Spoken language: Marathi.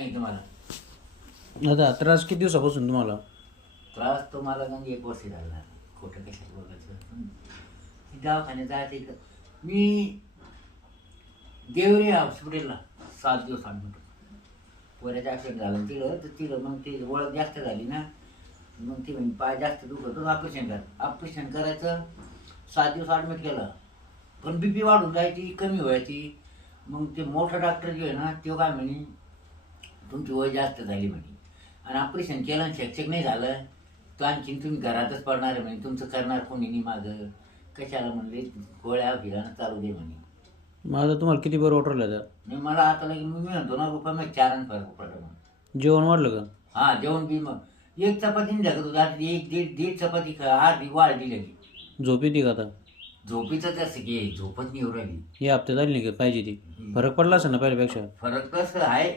सांगितलं मला. आता त्रास किती दिवसापासून तुम्हाला? त्रास तो मला म्हणजे 1 वर्ष झाला. खोटं कशाला बोलायचं. दवाखान्यात जायचं इकडं. मी देवरे हॉस्पिटलला 7 दिवस ॲडमिट होतो. पोऱ्याचं ॲक्सिडेंट झालं तिकडं, तर तिकडं मग ती ओळख जास्त झाली ना, मग ती म्हणजे पाय जास्त दुखतो, ऑपरेशन कर. ऑपरेशन करायचं 7 दिवस ॲडमिट केलं. पण बी पी वाढून जायची, कमी व्हायची. मग ते मोठा डॉक्टर जो आहे ना, तो काय म्हणे, तुमची वय जास्त झाली म्हणे, आणि ऑपरेशन केलं आणि चेक नाही झालं तर आणखीन तुम्ही घरातच पडणार आहे म्हणे, तुमचं करणार कोणी नाही मागं. कशाला म्हणले, गोळ्या फिरानं चालू दे म्हणे. मग आता तुम्हाला किती बरं वाटलं आता? नाही मला आता लगेच मी म्हणतो ना रुपये मग 4 फरक पडला म्हणून. जेवण वाढलं का? हां जेवण बी मग 1 चपाती नाही झालं तुझं, आता 1-1.5 चपाती खा, अर्धी वाढली लगी. झोप येते का आता? झोपीचं तसं की झोपत नाही एवढं. या हप्त्यात आली नाही का पाहिजे ती? फरक पडला असेल ना पहिल्यापेक्षा? फरक कसं आहे